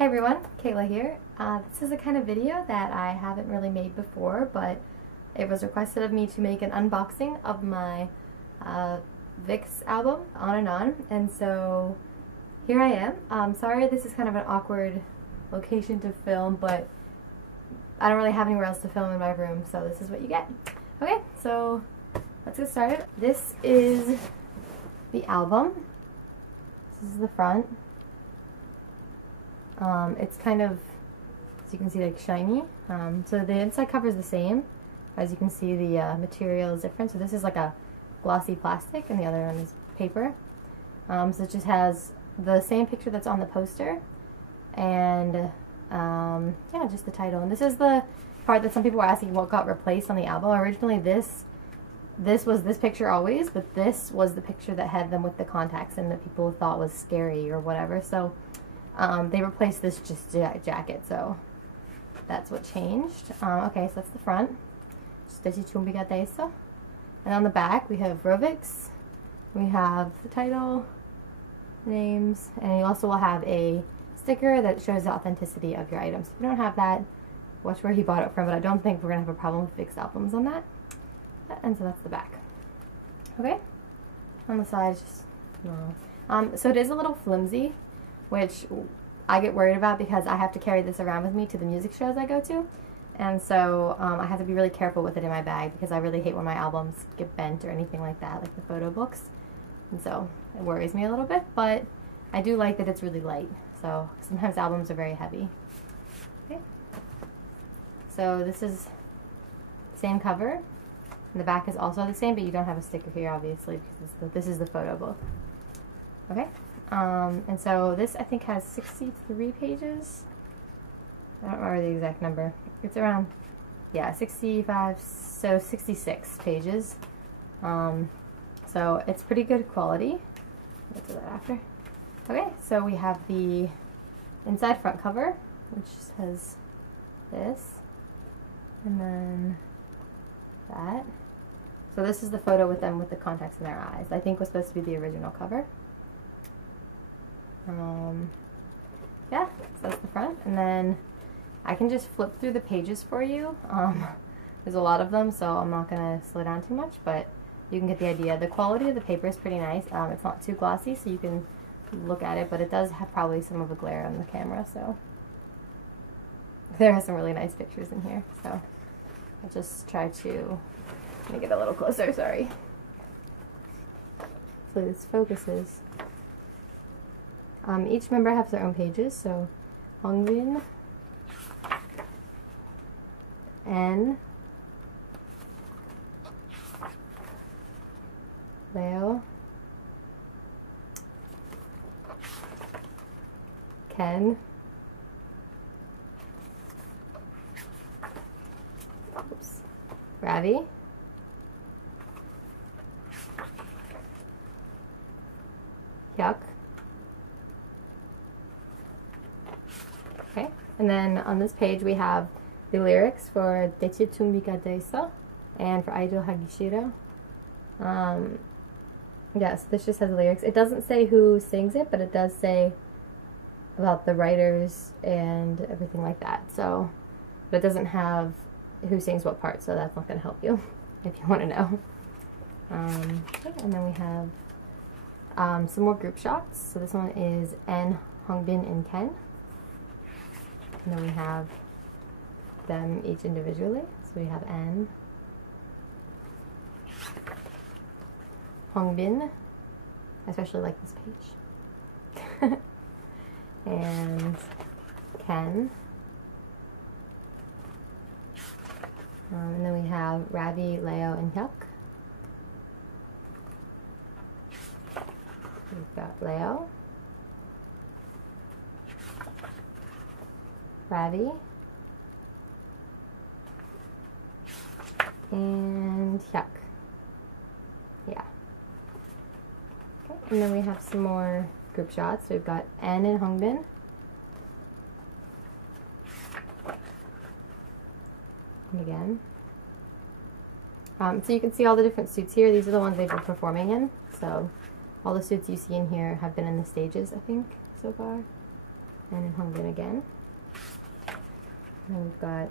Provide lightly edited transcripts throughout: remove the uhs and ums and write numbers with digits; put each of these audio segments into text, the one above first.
Hey everyone, Kayla here. This is a kind of video that I haven't really made before, but it was requested of me to make an unboxing of my VIXX album, On and On, and so here I am. Sorry this is kind of an awkward location to film, but I don't really have anywhere else to film in my room, so this is what you get. Okay, so let's get started. This is the album. This is the front. It's kind of, as you can see, like shiny. So the inside cover is the same. As you can see, the material is different. So this is like a glossy plastic, and the other one is paper. So it just has the same picture that's on the poster, and yeah, just the title. And this is the part that some people were asking what got replaced on the album. Originally, this was this picture always, but this was the picture that had them with the contacts and that people thought was scary or whatever. So they replaced this just jacket, so that's what changed. Okay, so that's the front. And on the back we have VIXX. We have the title, names, and you also will have a sticker that shows the authenticity of your items. If you don't have that, watch where he bought it from, but I don't think we're gonna have a problem with VIXX albums on that. And so that's the back. Okay, on the side, just normal. So it is a little flimsy, which I get worried about because I have to carry this around with me to the music shows I go to. And so I have to be really careful with it in my bag because I really hate when my albums get bent or anything like that, like the photo books. And so it worries me a little bit, but I do like that it's really light. So sometimes albums are very heavy. Okay. So this is the same cover. And the back is also the same, but you don't have a sticker here, obviously, because this is the photo book. Okay. And so this, I think, has 63 pages. I don't remember the exact number. It's around, yeah, 65, so 66 pages. So it's pretty good quality. We'll get to that after. Okay, so we have the inside front cover, which has this, and then that. So this is the photo with them with the contacts in their eyes. I think was supposed to be the original cover. Yeah, so that's the front, and then I can just flip through the pages for you. There's a lot of them, so I'm not going to slow down too much, but you can get the idea. The quality of the paper is pretty nice. It's not too glossy, so you can look at it, but it does have probably some of a glare on the camera, so there are some really nice pictures in here, so I'll just try to make it a little closer, sorry. So this focuses. Each member has their own pages, so Hongbin, N, Leo, Ken, oops, Ravi, Yuck. Okay, and then on this page we have the lyrics for Dechi Tumbika Deisa and for Aido Hagishiro. Yes, this just has the lyrics. It doesn't say who sings it, but it does say about the writers and everything like that. So, but it doesn't have who sings what part, so that's not going to help you if you want to know. Okay, and then we have some more group shots. So this one is N, Hongbin, and Ken. And then we have them each individually. So we have N, Hongbin, I especially like this page, and Ken. And then we have Ravi, Leo, and Hyuk. We've got Leo, Ravi, and Hyuk. Yeah. Okay, and then we have some more group shots. We've got N and Hongbin. And again. So you can see all the different suits here. These are the ones they've been performing in. So all the suits you see in here have been in the stages, I think, so far. and in Hongbin again. And we've got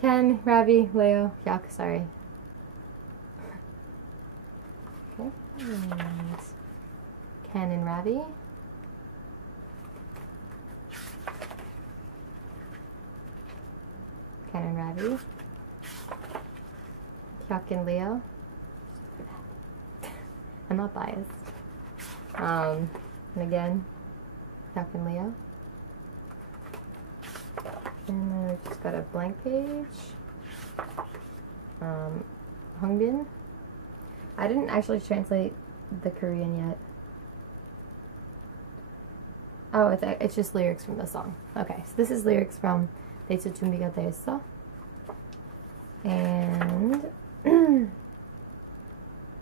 Ken, Ravi, Leo, Hyuk, sorry. Okay, and Ken and Ravi. Ken and Ravi. Hyuk and Leo. I'm not biased. And again, Hyuk and Leo. And then we've just got a blank page. Hongbin. I didn't actually translate the Korean yet. Oh, it's just lyrics from the song. Okay, so this is lyrics from 데이트 준비가 돼 있어. And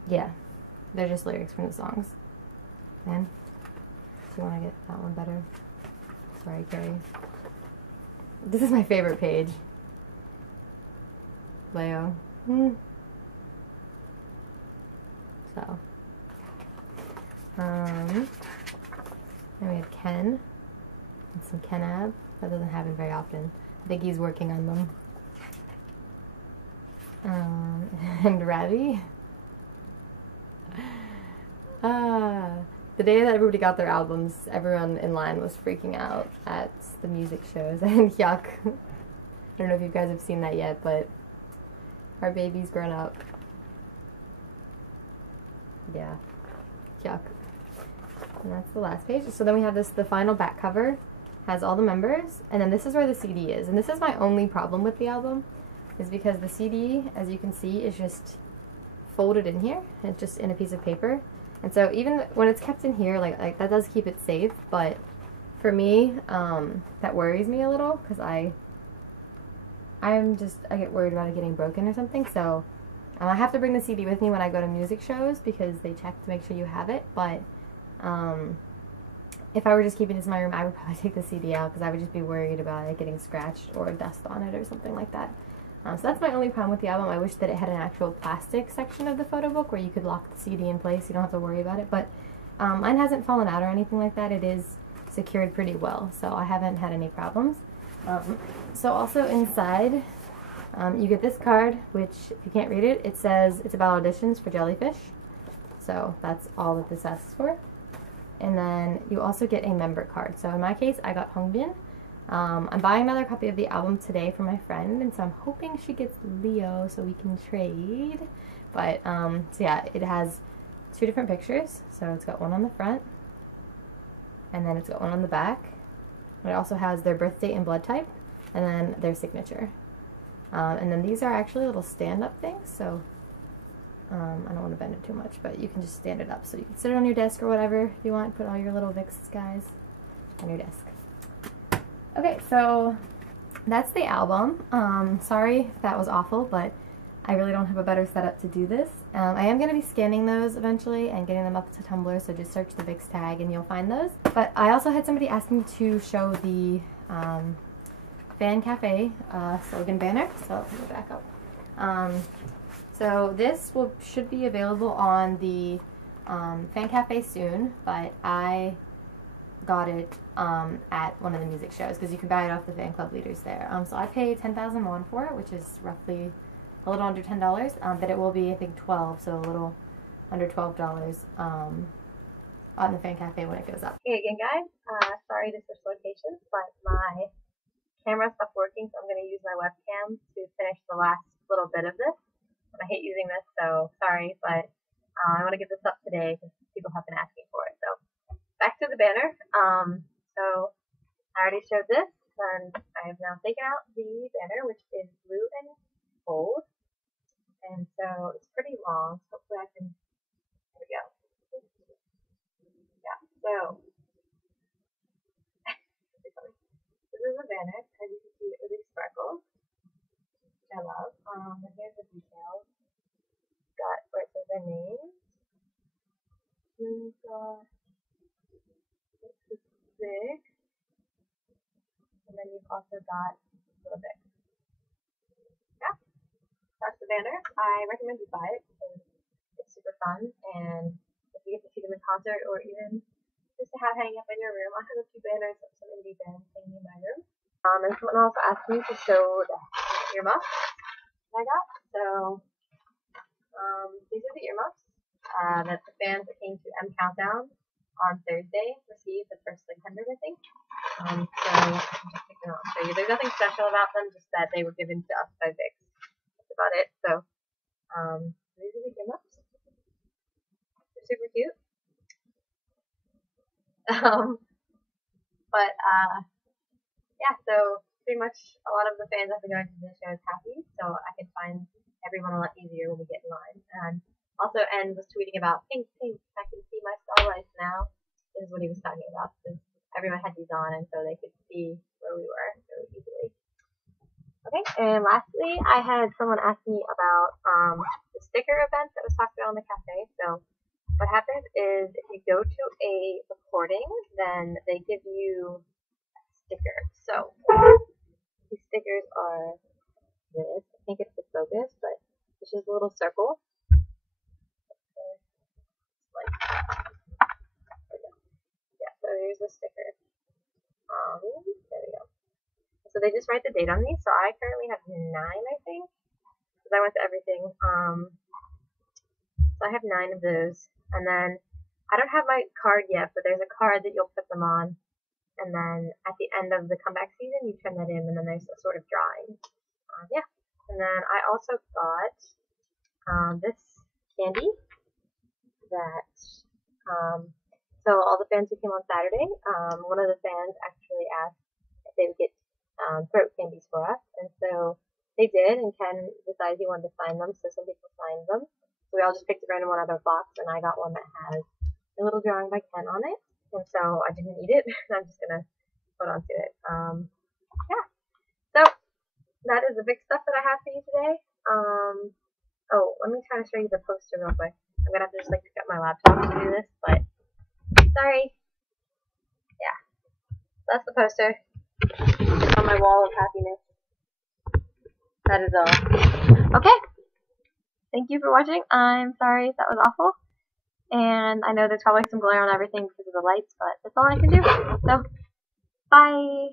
yeah, they're just lyrics from the songs. And do you want to get that one better? Sorry, Carrie. This is my favorite page. Leo. So, and we have Ken and some Kenab. That doesn't happen very often. I think he's working on them. And Ravi. The day that everybody got their albums, everyone in line was freaking out at the music shows. And Hyuk. I don't know if you guys have seen that yet, but our baby's grown up. Yeah. Hyuk. And that's the last page. So then we have the final back cover. Has all the members, and then this is where the CD is. And this is my only problem with the album, is because the CD, as you can see, is just folded in here. It's just in a piece of paper. And so even when it's kept in here, like that does keep it safe, but for me, that worries me a little, because I get worried about it getting broken or something. So I have to bring the CD with me when I go to music shows, because they check to make sure you have it. But if I were just keeping this in my room, I would probably take the CD out, because I would just be worried about it getting scratched or dust on it or something like that. So that's my only problem with the album. I wish that it had an actual plastic section of the photo book where you could lock the CD in place. You don't have to worry about it. But mine hasn't fallen out or anything like that. It is secured pretty well, so I haven't had any problems. So also inside, you get this card, which, if you can't read it, it says it's about auditions for Jellyfish. So that's all that this asks for. And then you also get a member card. So in my case, I got Hongbin. I'm buying another copy of the album today for my friend, and so I'm hoping she gets Leo so we can trade. But so yeah, it has 2 different pictures. So it's got one on the front, and then it's got one on the back. It also has their birth date and blood type, and then their signature. And then these are actually little stand-up things, so I don't want to bend it too much, but you can just stand it up. So you can sit it on your desk or whatever if you want. Put all your little VIXX guys on your desk. Okay, so that's the album. Sorry if that was awful, but I really don't have a better setup to do this. I am going to be scanning those eventually and getting them up to Tumblr, so just search the VIXX tag and you'll find those. But I also had somebody ask me to show the Fan Cafe slogan banner, so let me back up. So this should be available on the Fan Cafe soon, but I got it at one of the music shows, because you can buy it off the fan club leaders there. So I paid 10,000 won for it, which is roughly a little under $10, but it will be, I think, 12, so a little under $12 on the Fan Cafe when it goes up. Hey again, guys. Sorry to switch locations, but my camera stopped working, so I'm going to use my webcam to finish the last little bit of this. I hate using this, so sorry, but I want to get this up today because people have been asking for it. So back to the banner. So I already showed this, and I have now taken out the banner, which is blue and gold. And so it's pretty long, so hopefully I can, there we go. Yeah, so this is a banner. As you can see, it really sparkles, which I love. And here's the details. Got where it says their names. This is big. And then you've also got little bit. Yeah, that's the banner. I recommend you buy it because it's super fun, and if you get to see them in concert or even just to have hanging up in your room. I have a few banners of some indie bands hanging in my room. And someone also asked me to show the earmuffs I got. So these are the earmuffs that the fans that came to M Countdown on Thursday received, the first like 100, I think. So I'll just take them out and show you. There's nothing special about them, just that they were given to us by VIXX. That's about it. So these are the earmuffs. They're super cute. Yeah, so pretty much a lot of the fans I've been going to this show is happy, so I can find everyone a lot easier when we get in line. And also, N was tweeting about pink, I can see my starlights now. This is what he was talking about, since everyone had these on, and so they could see where we were really easily. Okay, and lastly, I had someone ask me about the sticker event that was talked about in the cafe. So what happens is if you go to a recording, then they give you a sticker. So these stickers are this. I think it's the focus, but it's just a little circle. Like, there we go. Yeah, so here's the sticker. There we go. So they just write the date on these. So I currently have 9, I think, because I went to everything. So I have 9 of those. And then I don't have my card yet, but there's a card that you'll put them on. And then at the end of the comeback season, you turn that in, and then there's a sort of drawing. Yeah. And then I also got this candy that, so all the fans who came on Saturday, one of the fans actually asked if they would get throat candies for us. And so they did, and Ken decided he wanted to sign them, so some people signed them. So we all just picked a random one out of a box, and I got one that has a little drawing by Ken on it. And so I didn't eat it. I'm just going to hold on to it. Yeah. So that is the big stuff that I have for you today. Oh, let me try to show you the poster real quick. I'm going to have to just like pick up my laptop to do this, but sorry. Yeah. That's the poster. It's on my wall of happiness. That is all. Okay. Thank you for watching. I'm sorry if that was awful. And I know there's probably some glare on everything because of the lights, but that's all I can do. So, bye!